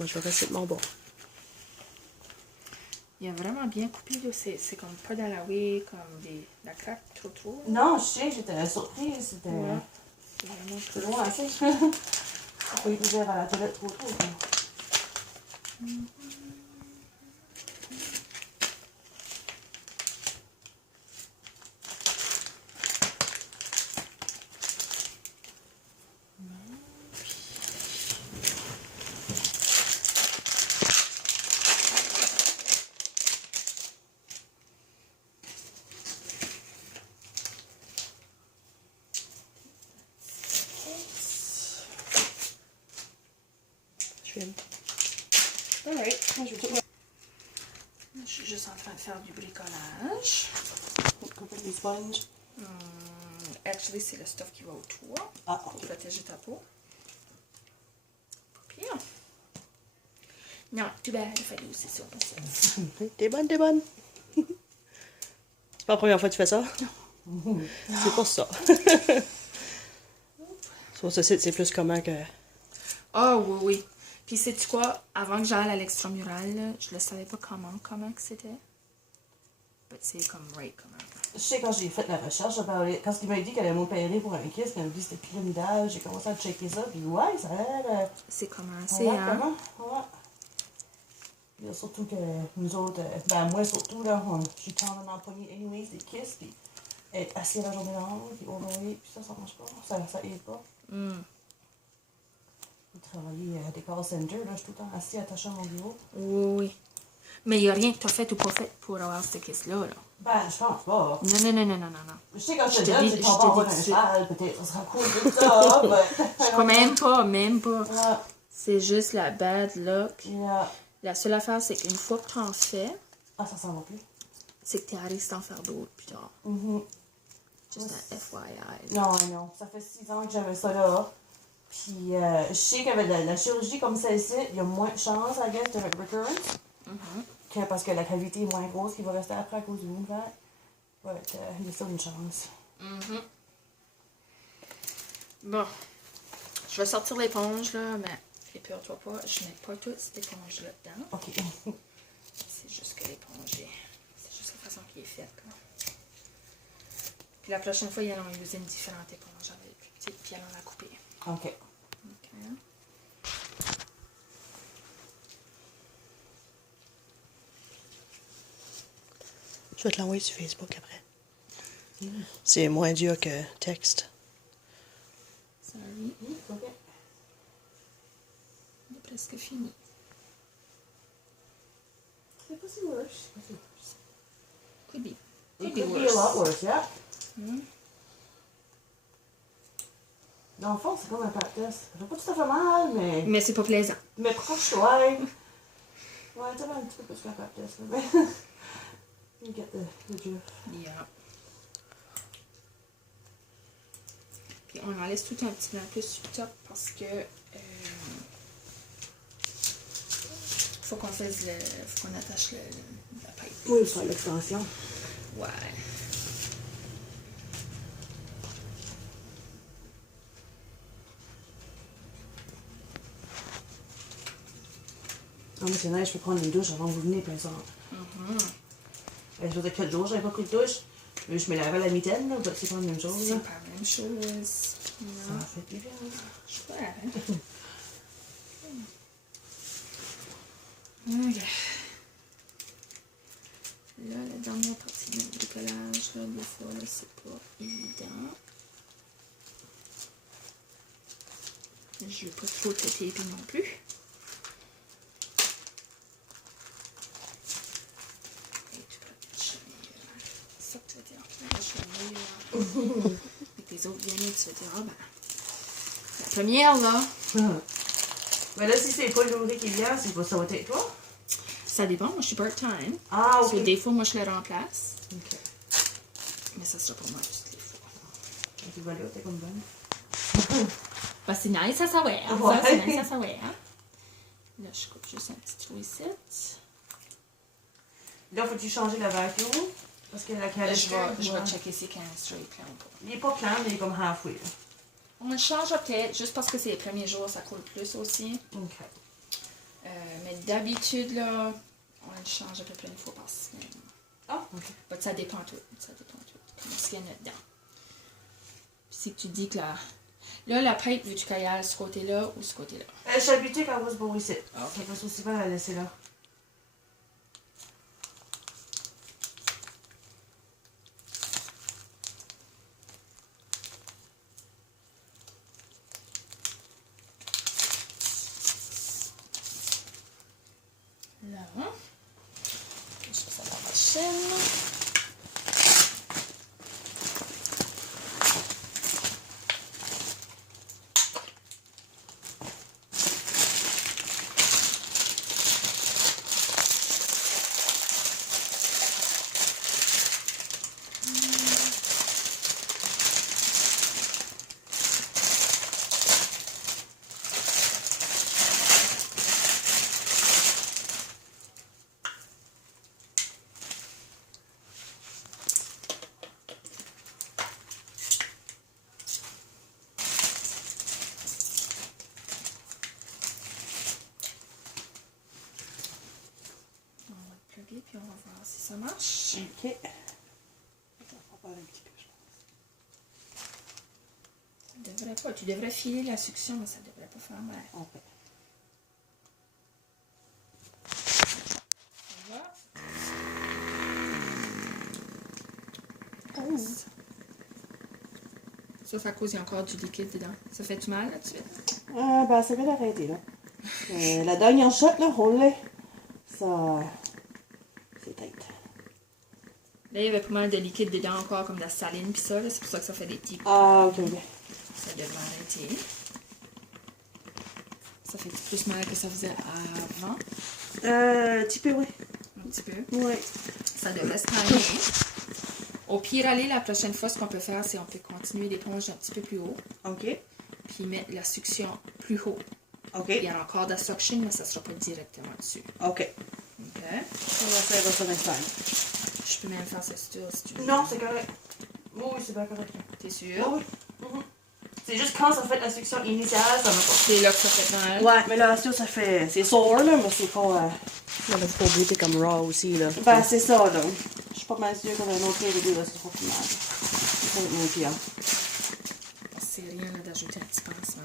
Moi, je vais rester de mon bord. Il a vraiment bien coupé, là. C'est comme pas dans la way, comme la craque trop. Non, je sais, j'étais surprise. C'était C'est vraiment plus loin, assez. Faut pas être ouvert à la toilette trop. Alright, moi je vais tout. Je suis juste en train de faire du bricolage. Couper les sponges. Actually, c'est le stuff qui va autour pour protéger ta peau. Puis, non, too bad, il fallait aussi ça. T'es bonne, t'es bonne. C'est pas la première fois que tu fais ça? Non. C'est pour ça. Sur ce site, c'est plus comment que... Oh, oui. Puis, sais-tu quoi? Avant que j'aille à l'extramural, là, je le savais pas comment que c'était. Mais c'est comme right, comment. Je sais, quand j'ai fait la recherche, quand il m'a dit qu'elle allait m'opérer pour un kyste, elle m'a dit que c'était pyramidal, j'ai commencé à checker ça, puis ouais, ça a l'air... C'est commencé, hein? Ouais. Il y a surtout que nous autres, moi surtout, là, je suis tendance à empoigner anyways des kystes, puis être assis la journée longue, puis overweight, puis ça marche pas, ça aide pas. J'ai travaillé à des call centers, là, je suis tout le temps assis attaché à mon bureau. Oui. Mais il n'y a rien que tu as fait ou pas fait pour avoir cette kyste-là, là. Ben, je pense pas. Non. Je sais, quand je te donne, c'est pas avoir un cheval, peut-être, ça sera cool tout ça, Je crois même pas. Yeah. C'est juste la bad luck. Yeah. La seule affaire, c'est qu'une fois que tu en fais, Ah, ça s'en va plus. c'est que tu es à risque d'en faire d'autres plus tard. Juste un FYI. Non, ça fait 6 ans que j'avais ça là. Puis, je sais qu'avec la chirurgie comme celle-ci, il y a moins de chance, I guess, de recurrence. Parce que la cavité est moins grosse qui va rester après à cause du mouvement. Ouais, il y a ça une chance. Bon. Je vais sortir l'éponge, là, mais épure-toi pas. Je mets pas toute cette éponge là-dedans. OK. C'est juste que l'éponge c'est juste la façon qu'il est faite, là. Puis la prochaine fois, ils allont user une différente éponge avec plus petite, puis ils allons la couper. OK. Je vais te l'envoyer sur Facebook après. C'est moins dur que texte. Sorry. OK. On est presque fini. C'est pas si worse. Could be. It could be a lot worse, yeah. Dans le fond, c'est comme un pap test. Je sais pas que ça fait mal, mais... Mais c'est pas plaisant. Mais proche, ouais. Ouais, t'as un petit peu plus qu'un pap test, là, mais... You get the drift. Yeah. Puis on en laisse tout un petit peu plus sur le top parce que faut qu'on fasse faut qu'on attache la pipe. Oui, faire l'extension. Ouais. Ah, mais c'est nice, je peux prendre une douche avant que vous venez, par exemple. Ça faisait 4 jours, j'avais pas pris de douche. Je me lavais la mitaine, là, c'est pas la même chose. C'est Là. pas la même chose. Ça Non. fait du bien. Chouette. Ok. Là, la dernière partie du bricolage, là, des fois, là, c'est pas évident. Je veux pas trop te taper non plus. Et tu protèges ça que tu vas dire. Tu protèges le meilleur. Et tes autres viennent, tu vas dire, ah ben, la première, là. Mais là, si c'est pas le nourri qui vient, c'est pas ça va être toi? Ça dépend, moi je suis part-time. Ah, ok. So, des fois, moi je le remplace. Ok. Mais ça sera pour moi toutes les fois. Tu vas là, t'es comme bonne. Bah, c'est nice à savoir. Ouais. Ça, c'est nice à savoir. Là, je coupe juste un petit trou ici. Là, faut-tu changer la vacuum? Parce que la canister... Je vais checker si canister est plein ou pas. Il est pas plein, mais il est comme halfway. Là. On le change peut-être, juste parce que c'est les premiers jours, ça coule plus aussi. Ok. Mais d'habitude, là, on le change à peu près une fois par semaine. Ah, ok. Bah, ça dépend tout. Ça dépend tout. Comment est-ce qu'il y en a dedans. Puis c'est que tu dis que là, la pipe, veux-tu qu'elle aille ce côté-là ou ce côté-là? Je suis habituée quand on va se bourrer ici. Ah, ok. Ça passe aussi bien à la laisser là. Là. Je fais ça dans la machine. Puis on va voir si ça marche. Ok. Ça va pas un petit peu, je pense. Ça devrait pas. Tu devrais filer la succion, mais ça devrait pas faire mal. Ok. On va. Oh. Sauf à cause, il y a encore du liquide dedans. Ça fait-tu mal là-dessus? Ben, ça vient d'arrêter, là. La dernière shot, là, on l'a. Ça. C'est tête. Là, il y avait pas mal de liquide dedans encore, comme de la saline, puis ça, là. C'est pour ça que ça fait des petits. Ah, ok, ok. Ça devrait arrêter. Ça fait plus mal que ça faisait avant. Un petit peu, oui. Un petit peu. Oui. Ça devrait se calmer. Au pire, aller, la prochaine fois, ce qu'on peut faire, c'est on peut continuer l'éponge un petit peu plus haut. Ok. Puis mettre la succion plus haut. Ok. Il y a encore de la suction, mais ça ne sera pas directement dessus. Ok. OK? On va faire ça next time. Je peux même faire ça sur si tu veux. Non, c'est correct. Oui, c'est pas correct. T'es sûr? Oui. C'est juste quand ça fait la succion initiale, ça va pas. C'est là que ça fait mal. Ouais, mais là, ça fait. C'est sour, là, mais c'est pas. Là, faut pas oublier, t'es comme raw aussi, là. Ben, c'est ça, là. Je suis pas mal sûre qu'on a un autre vidéo, là, c'est trop plus mal. C'est pas mon pire. C'est rien là, d'ajouter un petit pansement.